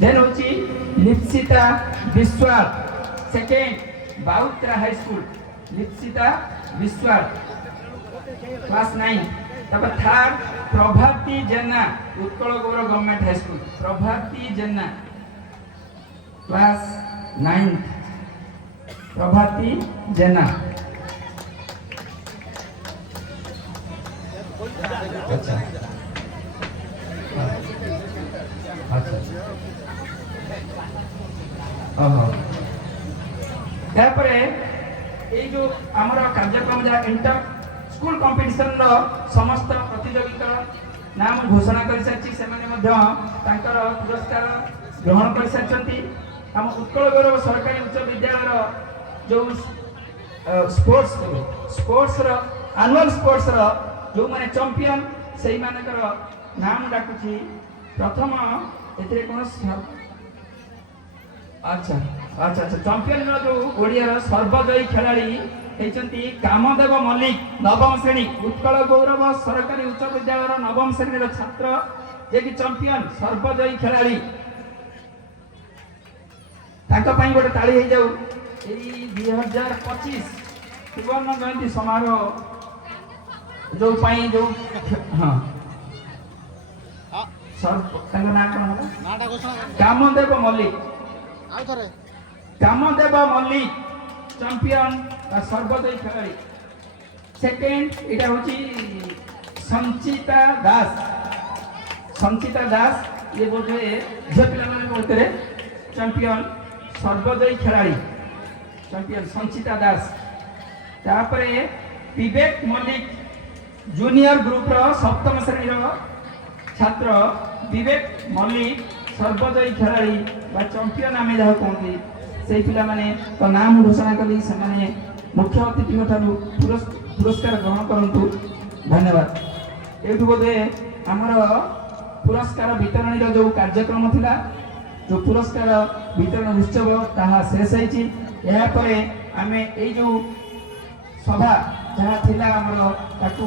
then होची लिप्सिता विश्वास second बाउत्रा high school लिप्सिता विश्वास क्लास 9 तब थर्ड प्रभाती जेना उत्कल गौर गवर्नमेंट हाई स्कूल प्रभाती जेना क्लास 9 प्रभाती जेना अच्छा अच्छा तापर ये जो आमर कार्यक्रम जहाँ इंटर स्कूल कंपिटिशन रो समस्त प्रतियोगिता नाम घोषणा कर सारी से पुरस्कार ग्रहण कर सारी आम उत्कल गौरव सरकारी उच्च विद्यालय जो स्पोर्ट्स रो एनुअल स्पोर्ट्स रो जो माने चैंपियन से मानकर नाम डाकुची प्रथम एते कोन अच्छा अच्छा अच्छा चैंपियन रो जो ओडिया सर्वजयी खिलाड़ी हेचंती कामदेव मल्लिक नवम श्रेणी उत्कल गौरव सरकारी उच्च विद्यालय नवम श्रेणी रो छात्र जे कि चैंपियन सर्वजयी खिलाड़ी ताका पई गोटे ताली हे जाऊ एई 2025 सुवर्ण जयंती समारोह जो पाई जो हां सर ताका नाम कोन होला नाटा घोषणा कामदेव मल्लिक आ थरे कामदेव मल्लिक चैंपियन का सर्वोदय खिलाड़ी सेकेंड इटा होची संचिता दास ये बोले झे पिला माने बोलते चैंपियन सर्वोदय खिलाड़ी चैंपियन संचिता दास तापरे विवेक मल्लिक जूनियर ग्रुप रो सप्तम श्रेणी रो छात्र विवेक मल्लिक सर्वोदय खिलाड़ी बा चैंपियन आमे जहा कहते से पिला माने तो नाम घोषणा करी से माने मुख्य अतिथि ठारू पुरस्कार ग्रहण करंतु धन्यवाद एठु बोधे हमर पुरस्कार वितरण रो जो कार्यक्रम थिला जो पुरस्कार वितरण उत्सव ताहा शेष होईची या परे आमे ए जो सभा जहा थिला हमर ताकू